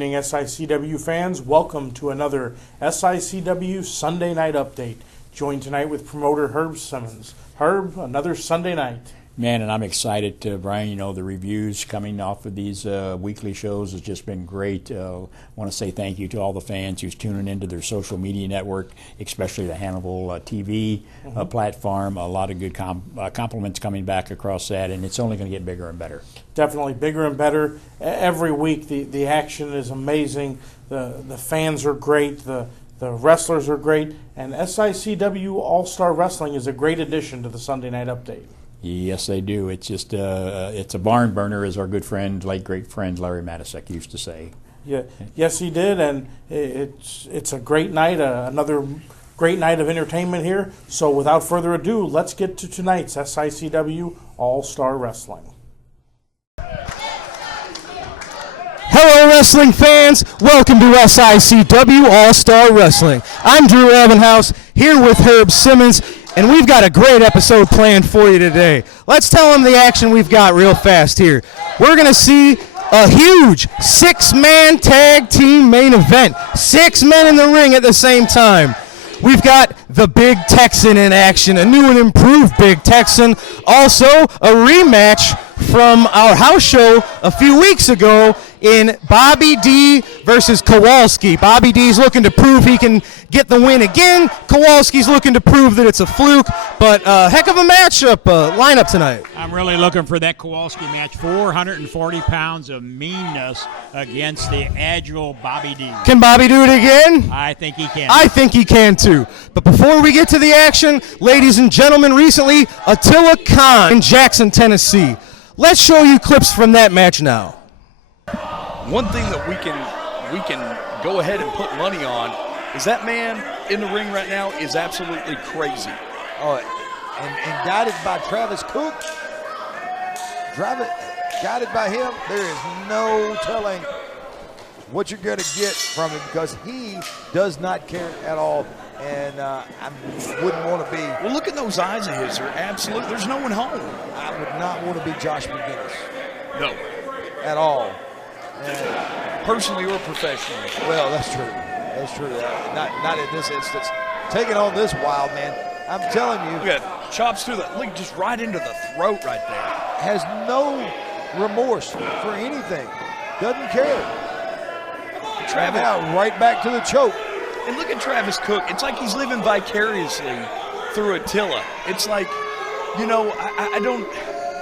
evening, SICW fans. Welcome to another SICW Sunday Night Update. Joined tonight with promoter Herb Simmons. Herb, another Sunday night. Man, and I'm excited, Brian. You know, the reviews coming off of these weekly shows has just been great. I want to say thank you to all the fans who's tuning into their social media network, especially the Hannibal TV platform. A lot of good compliments coming back across that, and it's only going to get bigger and better. Definitely bigger and better. Every week the action is amazing. The fans are great. The wrestlers are great. And SICW All-Star Wrestling is a great addition to the Sunday Night Update. Yes, they do. It's just it's a barn burner, as our good friend, late great friend Larry Matisek used to say. Yeah, yes, he did, and it's a great night, another great night of entertainment here. So, without further ado, let's get to tonight's SICW All-Star Wrestling. Hello, wrestling fans. Welcome to SICW All-Star Wrestling. I'm Drew Evenhouse, here with Herb Simmons, and we've got a great episode planned for you today. Let's tell them the action we've got real fast here. We're going to see a huge six-man tag team main event. 6 men in the ring at the same time. We've got the Big Texan in action, a new and improved Big Texan. Also, a rematch from our house show a few weeks ago in Bobby D versus Kowalski. Bobby D's looking to prove he can get the win again. Kowalski's looking to prove that it's a fluke. But heck of a matchup lineup tonight. I'm really looking for that Kowalski match. 440 pounds of meanness against the agile Bobby D. Can Bobby do it again? I think he can. I think he can too. But before we get to the action, ladies and gentlemen, recently Attila Khan in Jackson, Tennessee. Let's show you clips from that match now. One thing that we can go ahead and put money on is that man in the ring right now is absolutely crazy. Oh, and guided by Travis Cook, guided by him, there is no telling what you're going to get from him because he does not care at all, and I wouldn't want to be. Well, look at those eyes of his. They're absolute. There's no one home. I would not want to be Josh McGinnis. No. At all. Personally or professionally. Well, that's true. That's true. Not in this instance. Taking on this wild man, I'm telling you. Look at chops through the, look, just right into the throat right there. Has no remorse for anything. Doesn't care. Travis now right back to the choke. And look at Travis Cook. It's like he's living vicariously through Attila. It's like, you know, I don't.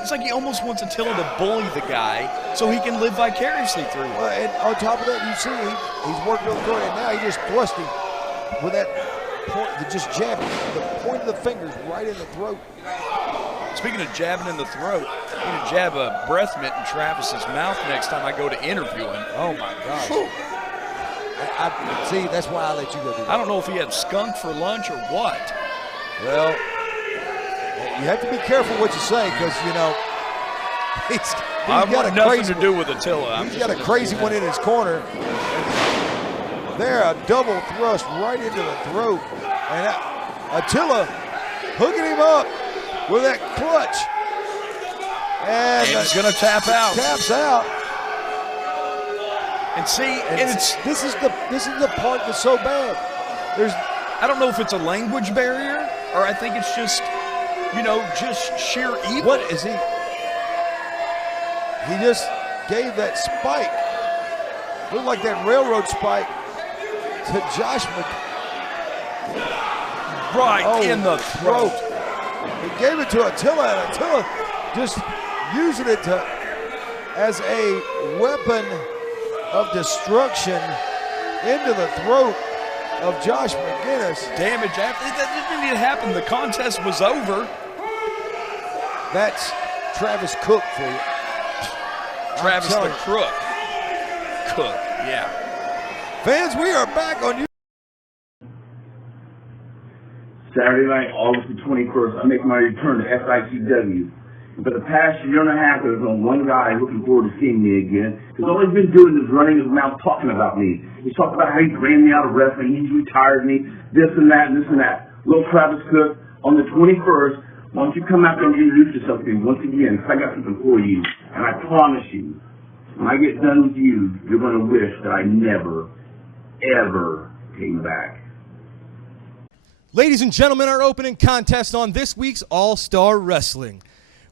It's like he almost wants Attila to bully the guy so he can live vicariously through him. Well, and on top of that, you see he's worked really good, and now he just thrust him with that point, just jabbing the point of the fingers right in the throat. Speaking of jabbing in the throat, I'm going to jab a breath mint in Travis's mouth next time I go to interview him. Oh, my gosh. I see, that's why I let you go do that. I don't know if he had skunk for lunch or what. Well, you have to be careful what you say because, you know, he's got a nothing crazy to do with Attila. He's got a crazy one in his corner. There, a double thrust right into the throat. And Attila hooking him up with that clutch. And he's going to tap out. Taps out. And see, this is the part that's so bad. I don't know if it's a language barrier or I think it's just, you know, just sheer evil. What is he? He just gave that spike. Looked like that railroad spike to Josh in the throat. He gave it to Attila, and Attila just using it as a weapon of destruction into the throat of Josh McGinnis. Damage after that didn't even happen. The contest was over. That's Travis Cook for you. Travis the Crook. Cook, yeah. Fans, we are back on you. Saturday night, August the 21st, I make my return to SICW. And for the past year and a half, there's been one guy looking forward to seeing me again. Because all he's been doing is running his mouth talking about me. He's talking about how he ran me out of wrestling, he's retired me, this and that and this and that. Little Travis Cook, on the 21st, why don't you come out there and introduce yourself to me once again, because I got something for you. And I promise you, when I get done with you, you're going to wish that I never, ever came back. Ladies and gentlemen, our opening contest on this week's All-Star Wrestling.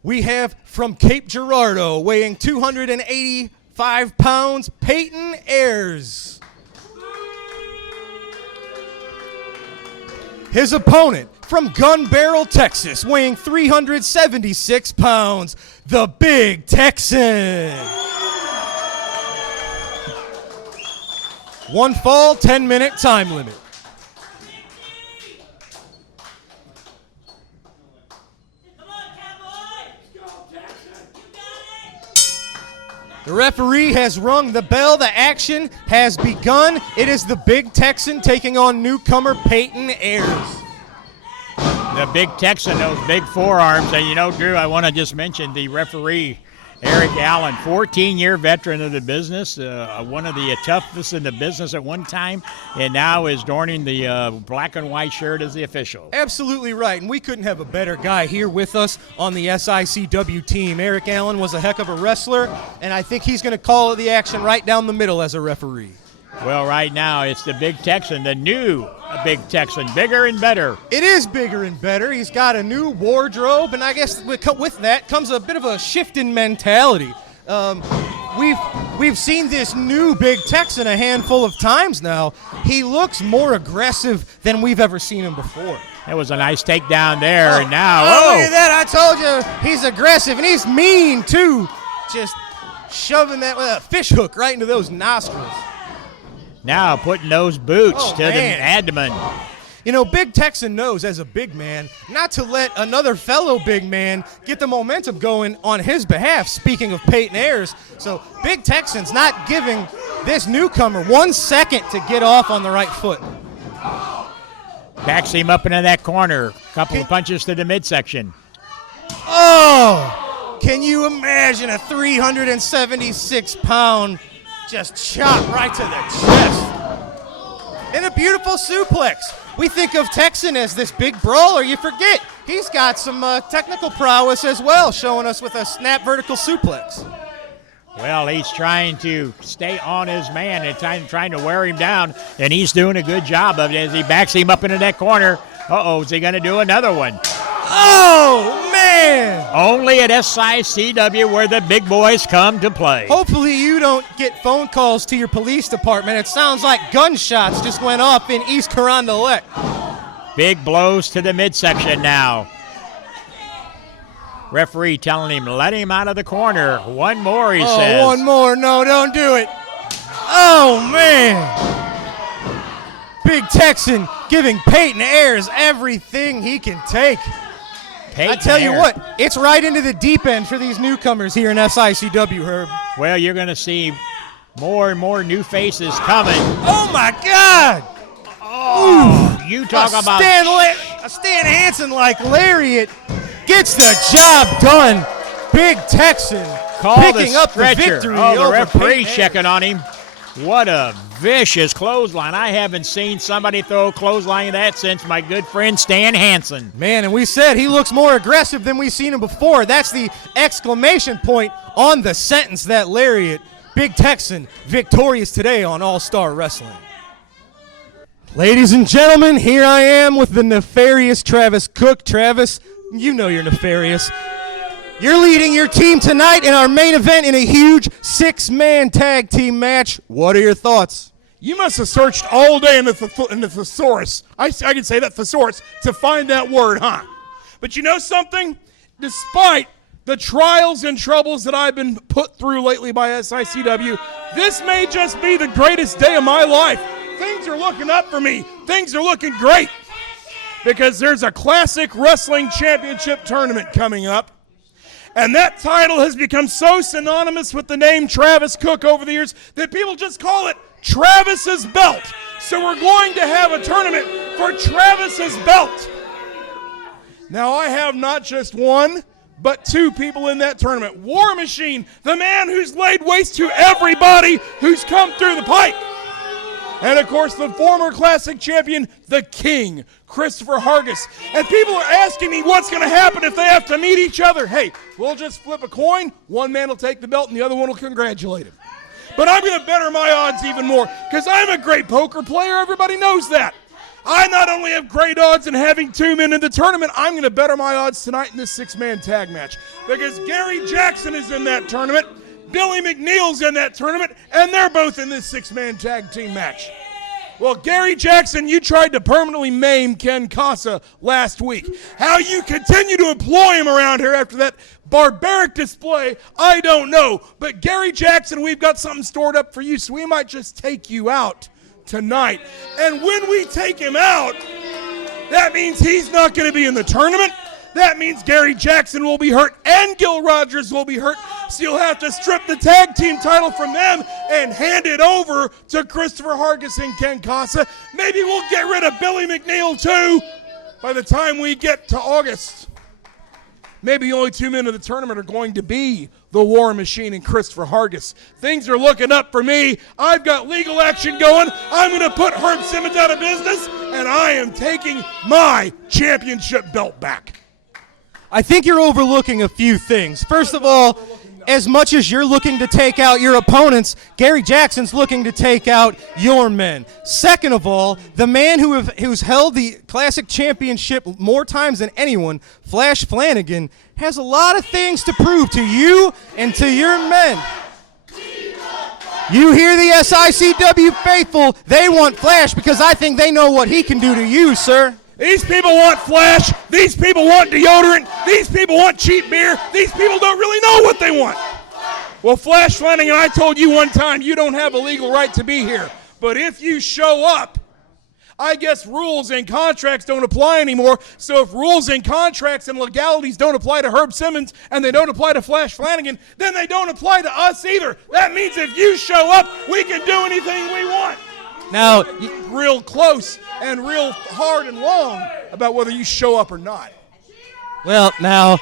We have from Cape Girardeau, weighing 285 pounds, Payton Ayers. His opponent from Gun Barrel, Texas, weighing 376 pounds, the Big Texan. One fall, 10-minute time limit. The referee has rung the bell. The action has begun. It is the Big Texan taking on newcomer Payton Ayers. The Big Texan, those big forearms. And, you know, Drew, I want to just mention the referee, Eric Allen, 14-year veteran of the business, one of the toughest in the business at one time, and now is donning the black and white shirt as the official. Absolutely right, and we couldn't have a better guy here with us on the SICW team. Eric Allen was a heck of a wrestler, and I think he's going to call the action right down the middle as a referee. Well, right now it's the Big Texan, the new Big Texan, bigger and better. It is bigger and better. He's got a new wardrobe, and I guess with that comes a bit of a shift in mentality. We've seen this new Big Texan a handful of times now. He looks more aggressive than we've ever seen him before. That was a nice takedown there, and now, look at that. I told you, he's aggressive, and he's mean, too. Just shoving that with a fish hook right into those nostrils. Now putting those boots to the abdomen. You know, Big Texan knows as a big man not to let another fellow big man get the momentum going on his behalf, speaking of Payton Ayers. So Big Texan's not giving this newcomer 1 second to get off on the right foot. Backs him up into that corner. Couple of punches to the midsection. Oh! Can you imagine a 376-pound just chop right to the chest? And a beautiful suplex. We think of Texan as this big brawler. You forget he's got some technical prowess as well, showing us with a snap vertical suplex. Well, he's trying to stay on his man and trying to wear him down, and he's doing a good job of it as he backs him up into that corner. Uh-oh, is he going to do another one? Oh, man! Only at SICW where the big boys come to play. Hopefully you don't get phone calls to your police department. It sounds like gunshots just went off in East Carondelet. Big blows to the midsection now. Referee telling him, let him out of the corner. One more, he says. One more. No, don't do it. Oh, man. Big Texan giving Payton Ayers everything he can take. I tell you what, it's right into the deep end for these newcomers here in SICW, Herb. Well, you're going to see more and more new faces coming. Oh, my God. Oh, you talk about a Stan Hansen-like lariat gets the job done. Big Texan picking up the victory. Oh, the referee checking on him. What a vicious clothesline. I haven't seen somebody throw a clothesline that since my good friend Stan Hansen. Man, and we said he looks more aggressive than we've seen him before. That's the exclamation point on the sentence, that lariat. Big Texan victorious today on All-Star Wrestling. Ladies and gentlemen, here I am with the nefarious Travis Cook. Travis, you know you're nefarious. You're leading your team tonight in our main event in a huge 6-man tag team match. What are your thoughts? You must have searched all day in the thesaurus. I can say that thesaurus to find that word, huh? But you know something? Despite the trials and troubles that I've been put through lately by SICW, this may just be the greatest day of my life. Things are looking up for me. Things are looking great because there's a classic wrestling championship tournament coming up. And that title has become so synonymous with the name Travis Cook over the years that people just call it Travis's Belt. So we're going to have a tournament for Travis's Belt. Now, I have not just one, but two people in that tournament. War Machine, the man who's laid waste to everybody who's come through the pipe. And, of course, the former Classic champion, the King, Christopher Hargis. And people are asking me what's going to happen if they have to meet each other. Hey, we'll just flip a coin. One man will take the belt and the other one will congratulate him. But I'm going to better my odds even more because I'm a great poker player. Everybody knows that. I not only have great odds in having 2 men in the tournament, I'm going to better my odds tonight in this 6-man tag match because Gary Jackson is in that tournament. Billy McNeil's in that tournament, and they're both in this 6-man tag team match. Well, Gary Jackson, you tried to permanently maim Ken Casa last week. How you continue to employ him around here after that barbaric display, I don't know. But Gary Jackson, we've got something stored up for you, so we might just take you out tonight. And when we take him out, that means he's not going to be in the tournament. That means Gary Jackson will be hurt and Gil Rogers will be hurt. So you'll have to strip the tag team title from them and hand it over to Christopher Hargis and Ken Casa. Maybe we'll get rid of Billy McNeil too by the time we get to August. Maybe the only 2 men in the tournament are going to be the War Machine and Christopher Hargis. Things are looking up for me. I've got legal action going. I'm going to put Herb Simmons out of business, and I am taking my championship belt back. I think you're overlooking a few things. First of all, as much as you're looking to take out your opponents, Gary Jackson's looking to take out your men. Second of all, the man who's held the Classic Championship more times than anyone, Flash Flanagan, has a lot of things to prove to you and to your men. You hear the SICW faithful, they want Flash because I think they know what he can do to you, sir. These people want Flash. These people want deodorant. These people want cheap beer. These people don't really know what they want. Well, Flash Flanagan, I told you one time you don't have a legal right to be here. But if you show up, I guess rules and contracts don't apply anymore. So if rules and contracts and legalities don't apply to Herb Simmons and they don't apply to Flash Flanagan, then they don't apply to us either. That means if you show up, we can do anything we want. Now, real close and real hard and long about whether you show up or not. Well, now,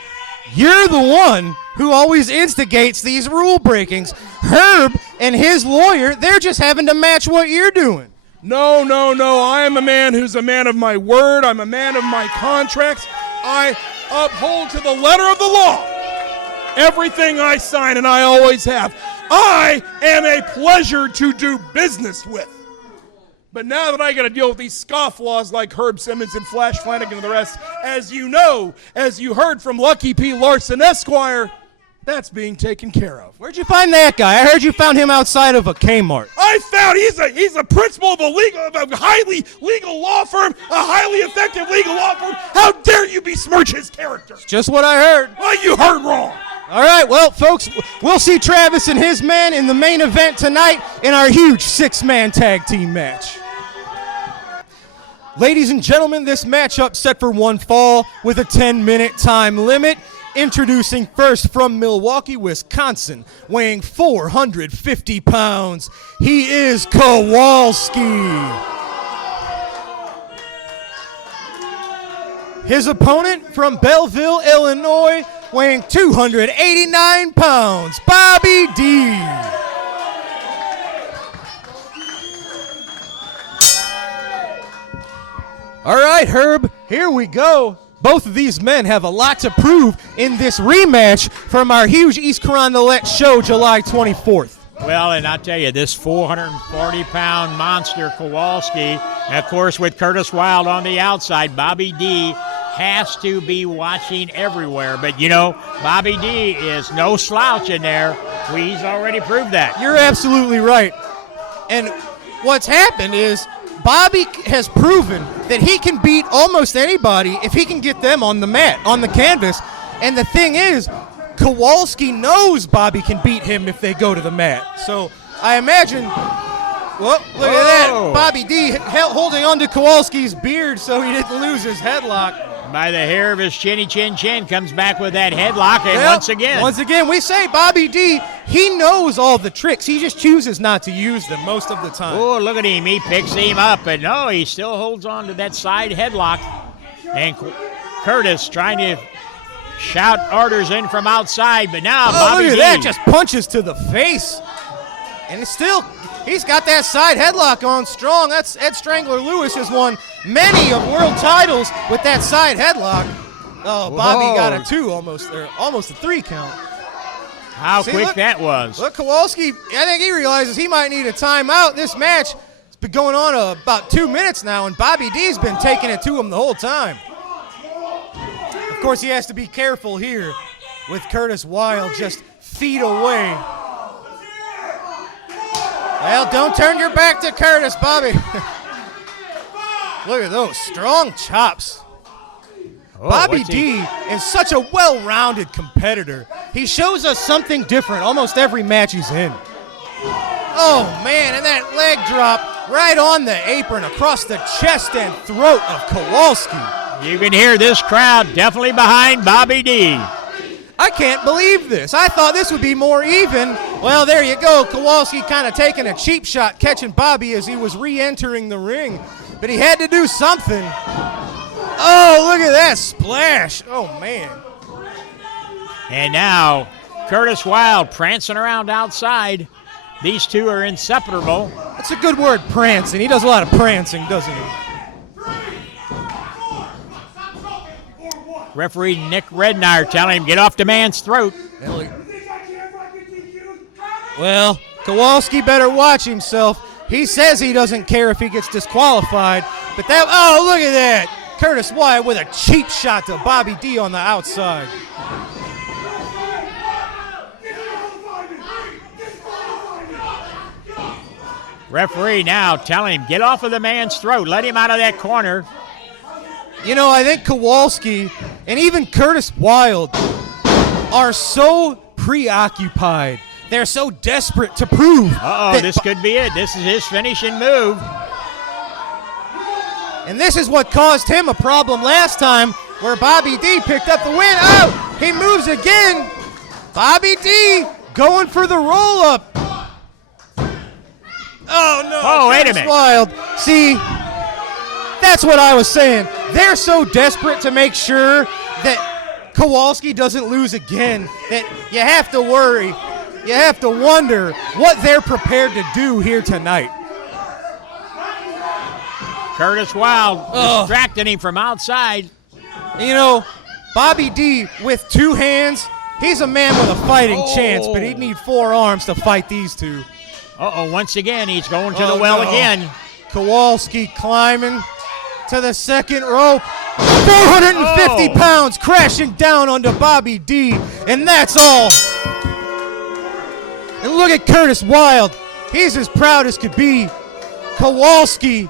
you're the one who always instigates these rule breakings. Herb and his lawyer, they're just having to match what you're doing. No. I am a man who's a man of my word. I'm a man of my contracts. I uphold to the letter of the law everything I sign, and I always have. I am a pleasure to do business with. But now that I got to deal with these scofflaws like Herb Simmons and Flash Flanagan and the rest, as you know, as you heard from Lucky P. Larson Esquire, that's being taken care of. Where'd you find that guy? I heard you found him outside of a Kmart. I found he's a principal of a highly legal law firm, a highly effective legal law firm. How dare you besmirch his character? It's just what I heard. Well, you heard wrong. All right, well, folks, we'll see Travis and his men in the main event tonight in our huge 6-man tag team match. Ladies and gentlemen, this matchup set for one fall with a 10-minute time limit. Introducing first from Milwaukee, Wisconsin, weighing 450 pounds, he is Kowalski. His opponent from Belleville, Illinois, weighing 289 pounds, Bobby D. All right, Herb, here we go. Both of these men have a lot to prove in this rematch from our huge East Carondelet show July 24th. Well, and I'll tell you, this 440-pound monster Kowalski, and of course with Curtis Wilde on the outside, Bobby D has to be watching everywhere. But, you know, Bobby D is no slouch in there. He's already proved that. You're absolutely right. And what's happened is Bobby has proven that he can beat almost anybody if he can get them on the mat, on the canvas. And the thing is, Kowalski knows Bobby can beat him if they go to the mat. So I imagine, well, look at that. Bobby D holding on to Kowalski's beard so he didn't lose his headlock. By the hair of his chinny chin comes back with that headlock, and once again, we say Bobby D, he knows all the tricks. He just chooses not to use them most of the time. Oh, look at him. He picks him up, and no, he still holds on to that side headlock. And Curtis trying to shout orders in from outside, but now Bobby look at D. that, just punches to the face. And it's still, He's got that side headlock on strong. That's Ed Strangler Lewis has won many of world titles with that side headlock. Oh, Bobby got a 2 almost, or almost a 3 count. How quick that was. Look, Kowalski, I think he realizes he might need a timeout. This match has been going on about 2 minutes now, and Bobby D's been taking it to him the whole time. Of course, he has to be careful here with Curtis Wilde just feet away. Well, don't turn your back to Curtis, Bobby. Look at those strong chops. Oh, Bobby D is such a well-rounded competitor. He shows us something different almost every match he's in. Oh, man, and that leg drop right on the apron across the chest and throat of Kowalski. You can hear this crowd definitely behind Bobby D. I can't believe this. I thought this would be more even. Well, there you go. Kowalski kind of taking a cheap shot, catching Bobby as he was re-entering the ring. But he had to do something. Oh, look at that splash. Oh, man. And now Curtis Wilde prancing around outside. These two are inseparable. That's a good word, prancing. He does a lot of prancing, doesn't he? Referee Nick Rednire telling him, get off the man's throat. Well, Kowalski better watch himself. He says he doesn't care if he gets disqualified. But that, oh, look at that. Curtis Wilde with a cheap shot to Bobby D on the outside. Referee now telling him, get off of the man's throat. Let him out of that corner. You know, I think Kowalski and even Curtis Wilde are so preoccupied. They're so desperate to prove. Uh-oh, this could be it. This is his finishing move. And this is what caused him a problem last time where Bobby D picked up the win. Oh, he moves again. Bobby D going for the roll-up. Oh, no. Oh, wait a minute. Wilde. See, that's what I was saying. They're so desperate to make sure that Kowalski doesn't lose again that you have to worry. You have to wonder what they're prepared to do here tonight. Curtis Wilde distracting him from outside. You know, Bobby D with 2 hands, he's a man with a fighting chance, but he'd need 4 arms to fight these two. Uh-oh, once again, he's going to the well again. Kowalski climbing to the second rope. 450 pounds crashing down onto Bobby D, and that's all. And look at Curtis Wilde. He's as proud as could be. Kowalski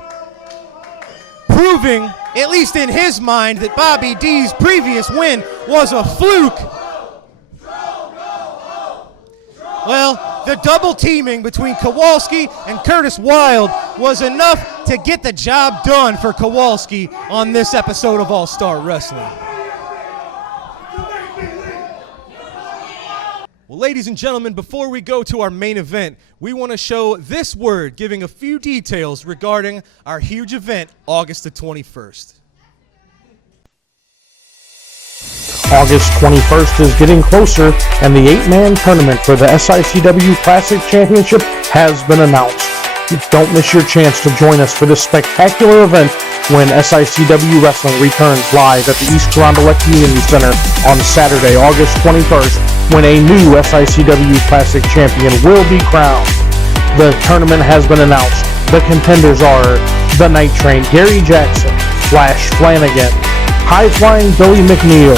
proving, at least in his mind, that Bobby D's previous win was a fluke. Well, the double teaming between Kowalski and Curtis Wilde was enough to get the job done for Kowalski on this episode of All-Star Wrestling. Well, ladies and gentlemen, before we go to our main event, we want to show this word giving a few details regarding our huge event, August the 21st. August 21st is getting closer, and the 8-man tournament for the SICW Classic Championship has been announced. Don't miss your chance to join us for this spectacular event when SICW Wrestling returns live at the East Carondelet Community Center on Saturday, August 21st, when a new SICW Classic Champion will be crowned. The tournament has been announced. The contenders are the Night Train, Gary Jackson, Flash Flanagan, High-Flying Billy McNeil,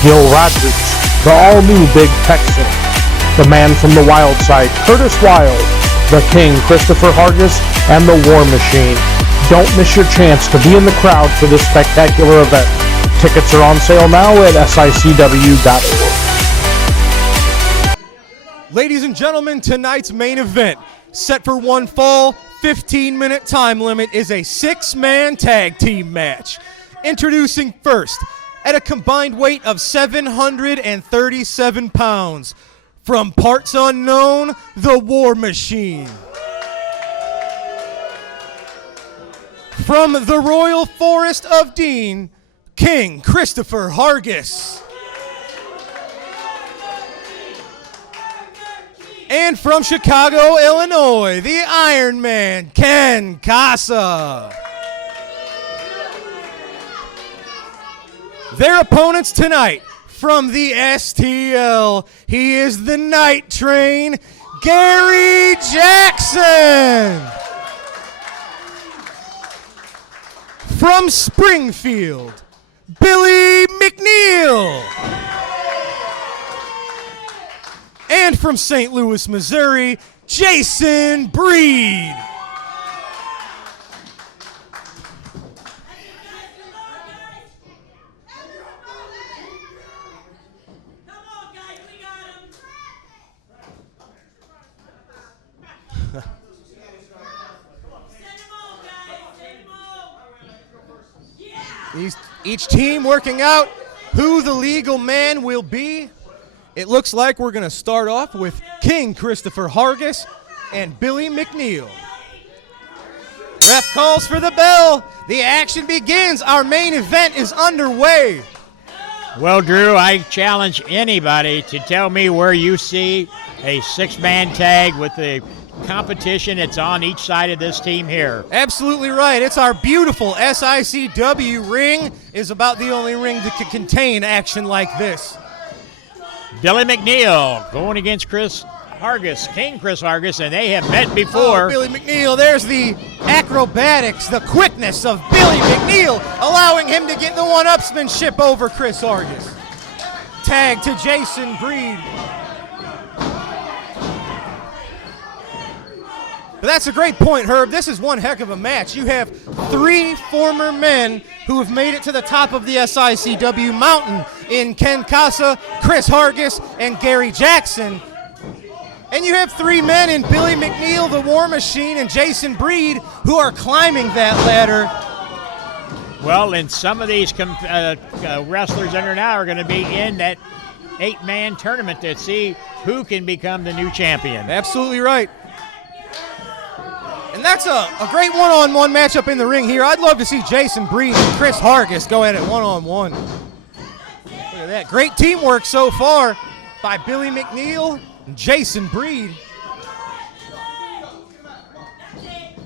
Gil Rogers, the all-new Big Texan, the man from the Wild Side, Curtis Wilde, the King, Christopher Hargis, and the War Machine. Don't miss your chance to be in the crowd for this spectacular event. Tickets are on sale now at SICW.org. Ladies and gentlemen, tonight's main event, set for one fall, 15-minute time limit, is a 6-man tag team match. Introducing first, at a combined weight of 737 pounds, from parts unknown, the War Machine. From the Royal Forest of Dean, King Christopher Hargis. And from Chicago, Illinois, the Iron Man, Ken Casa. Their opponents tonight, from the STL, he is the Night Train, Gary Jackson. From Springfield, Billy McNeil. And from St. Louis, Missouri, Jason Breed. Each team working out who the legal man will be. It looks like we're going to start off with King Christopher Hargis and Billy McNeil. Ref calls for the bell. The action begins. Our main event is underway. Well, Drew, I challenge anybody to tell me where you see a six-man tag with the competition that's on each side of this team here. Absolutely right. It's our beautiful SICW ring. Is about the only ring that can contain action like this. Billy McNeil going against Chris Hargis, King Chris Hargis, and they have met before. Oh, Billy McNeil, there's the acrobatics, the quickness of Billy McNeil, allowing him to get the one-upsmanship over Chris Hargis. Tag to Jason Breed. But that's a great point, Herb. This is one heck of a match. You have three former men who have made it to the top of the SICW mountain in Ken Casa, Chris Hargis, and Gary Jackson. And you have three men in Billy McNeil, the War Machine, and Jason Breed who are climbing that ladder. Well, and some of these wrestlers under now are going to be in that 8-man tournament to see who can become the new champion. Absolutely right. And that's a great one-on-one matchup in the ring here. I'd love to see Jason Breed and Chris Hargis go at it one-on-one. Look at that. Great teamwork so far by Billy McNeil and Jason Breed.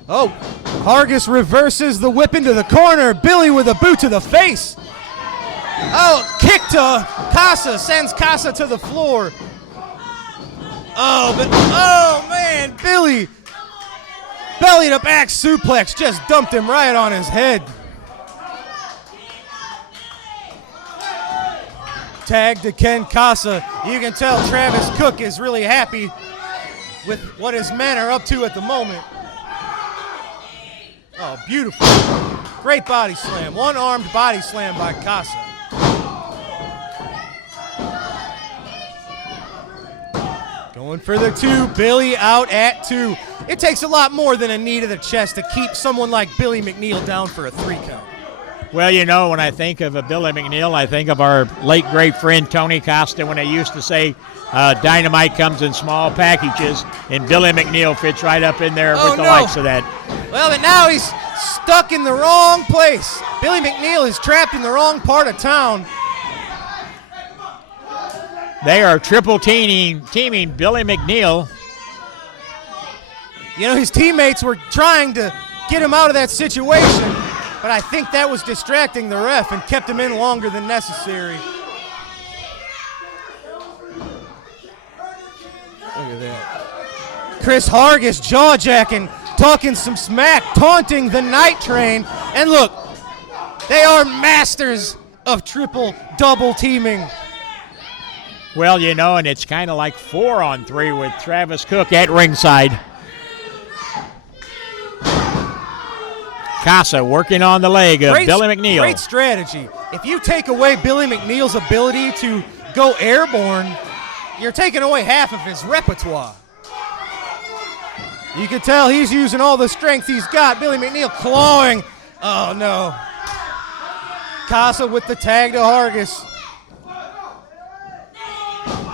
Oh, Hargis reverses the whip into the corner. Billy with a boot to the face. Oh, kick to Casa, sends Casa to the floor. Oh man, Billy. Belly to back suplex just dumped him right on his head. Tag to Ken Casa. You can tell Travis Cook is really happy with what his men are up to at the moment. Oh, beautiful. Great body slam. One-armed body slam by Casa. Going for the two. Billy out at two. It takes a lot more than a knee to the chest to keep someone like Billy McNeil down for a 3 count. Well, you know, when I think of a Billy McNeil, I think of our late great friend Tony Costa when they used to say dynamite comes in small packages, and Billy McNeil fits right up in there with the likes of that. Well, but now he's stuck in the wrong place. Billy McNeil is trapped in the wrong part of town. They are triple teaming Billy McNeil. You know, his teammates were trying to get him out of that situation, but I think that was distracting the ref and kept him in longer than necessary. Look at that. Chris Hargis jaw-jacking, talking some smack, taunting the Night Train. And look, they are masters of triple double teaming. Well, you know, and it's kind of like 4-on-3 with Travis Cook at ringside. Casa working on the leg of Billy McNeil. Great strategy. If you take away Billy McNeil's ability to go airborne, you're taking away half of his repertoire. You can tell he's using all the strength he's got. Billy McNeil clawing. Oh, no. Casa with the tag to Hargis.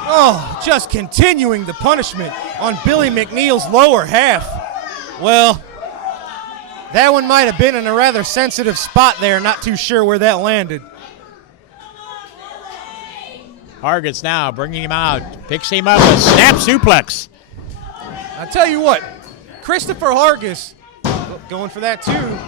Oh, just continuing the punishment on Billy McNeil's lower half. Well, that one might have been in a rather sensitive spot there. Not too sure where that landed. Hargis now bringing him out. Picks him up with snap suplex. I tell you what, Christopher Hargis, going for that too.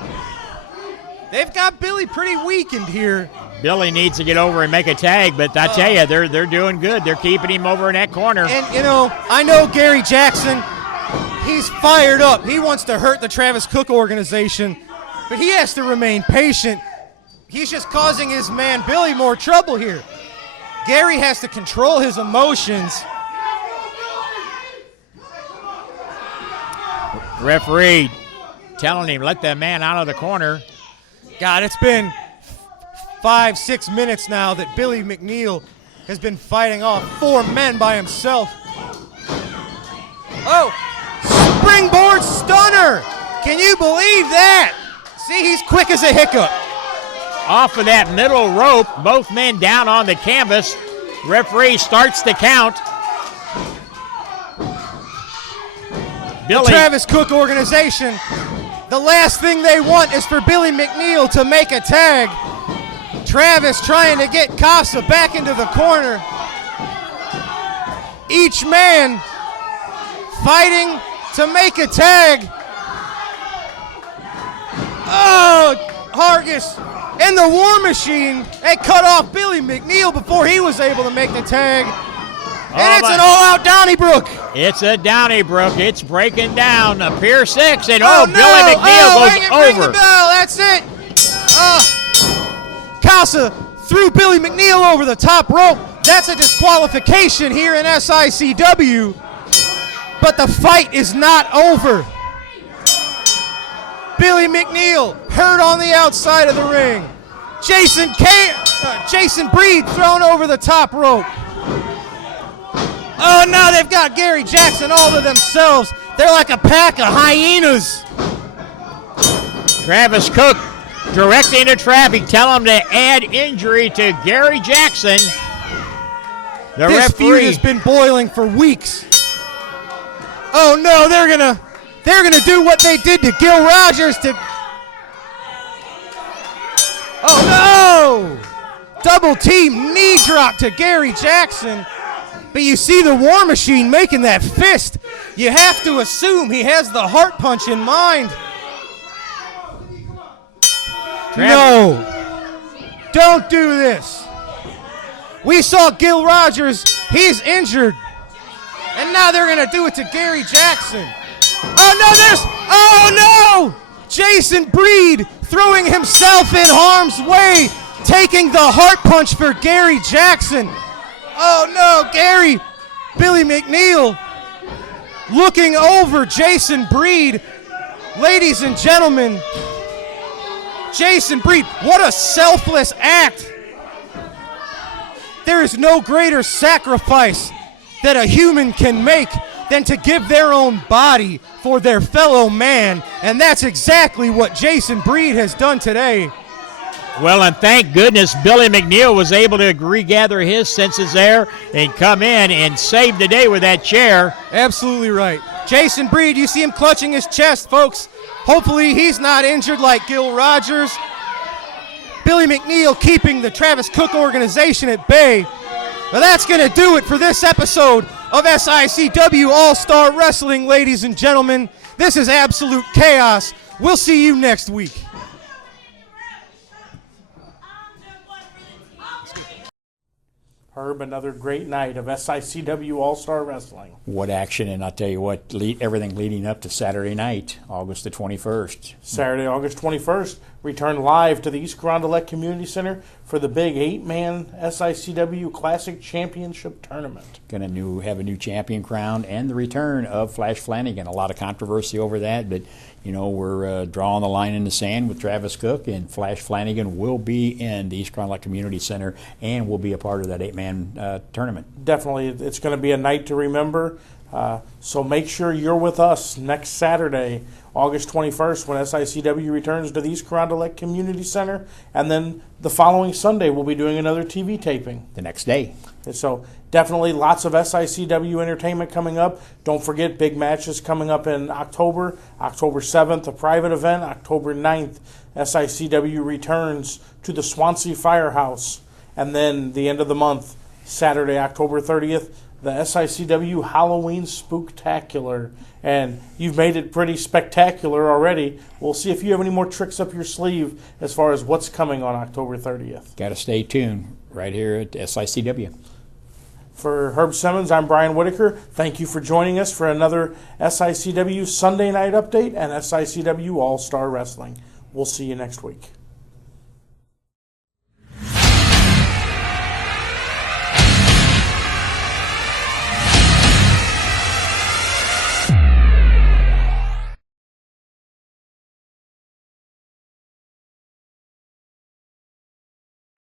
They've got Billy pretty weakened here. Billy needs to get over and make a tag, but I tell you, they're doing good. They're keeping him over in that corner. And, you know, I know Gary Jackson, he's fired up. He wants to hurt the Travis Cook organization, but he has to remain patient. He's just causing his man Billy more trouble here. Gary has to control his emotions. Referee telling him, let that man out of the corner. God, it's been 5-6 minutes now that Billy McNeil has been fighting off 4 men by himself. Oh, springboard stunner. Can you believe that? See, he's quick as a hiccup. Off of that middle rope, both men down on the canvas. Referee starts the count. Billy. The Travis Cook organization, the last thing they want is for Billy McNeil to make a tag. Travis trying to get Casa back into the corner. Each man fighting to make a tag. Oh, Hargis and the War Machine, they cut off Billy McNeil before he was able to make the tag. And it's an all-out Donnybrook. It's a Donnybrook. It's breaking down. A Pier 6, and no. Billy McNeil goes Ring the bell. That's it. Casa threw Billy McNeil over the top rope. That's a disqualification here in SICW. But the fight is not over. Billy McNeil hurt on the outside of the ring. Jason Breed thrown over the top rope. Oh, now they've got Gary Jackson all to themselves. They're like a pack of hyenas. Travis Cook directing the traffic, tell him to add injury to Gary Jackson. The This referee feud has been boiling for weeks. Oh no, they're gonna do what they did to Gil Rogers to. Oh no! Double team knee drop to Gary Jackson. But you see the War Machine making that fist. You have to assume he has the heart punch in mind. No, don't do this. We saw Gil Rogers, he's injured. And now they're gonna do it to Gary Jackson. Oh no! Jason Breed throwing himself in harm's way, taking the heart punch for Gary Jackson. Oh no, Billy McNeil looking over Jason Breed. Ladies and gentlemen, Jason Breed, what a selfless act. There is no greater sacrifice that a human can make than to give their own body for their fellow man, and that's exactly what Jason Breed has done today. Well, and thank goodness Billy McNeil was able to regather his senses there and come in and save the day with that chair. Absolutely right. Jason Breed, you see him clutching his chest, folks. Hopefully he's not injured like Gil Rogers. Billy McNeil keeping the Travis Cook organization at bay. Well, that's going to do it for this episode of SICW All-Star Wrestling, ladies and gentlemen. This is absolute chaos. We'll see you next week. Herb, another great night of SICW All-Star Wrestling. What action, and I'll tell you what, everything leading up to Saturday night, August the 21st. Saturday, August 21st, return live to the East Carondelet Community Center for the big 8-man SICW Classic Championship Tournament. Going to have a new champion crowned, and the return of Flash Flanagan. A lot of controversy over that, but you know, we're drawing the line in the sand with Travis Cook, and Flash Flanagan will be in the East Carondelet Community Center and will be a part of that 8-man tournament. Definitely, it's going to be a night to remember. So make sure you're with us next Saturday, August 21st, when SICW returns to the East Carondelet Community Center. And then the following Sunday, we'll be doing another TV taping. The next day. And so definitely lots of SICW entertainment coming up. Don't forget, big matches coming up in October. October 7th, a private event. October 9th, SICW returns to the Swansea Firehouse. And then the end of the month, Saturday, October 30th, the SICW Halloween Spooktacular. and you've made it pretty spectacular already. We'll see if you have any more tricks up your sleeve as far as what's coming on October 30th. Got to stay tuned right here at SICW. For Herb Simmons, I'm Brian Whitaker. Thank you for joining us for another SICW Sunday Night Update and SICW All-Star Wrestling. We'll see you next week.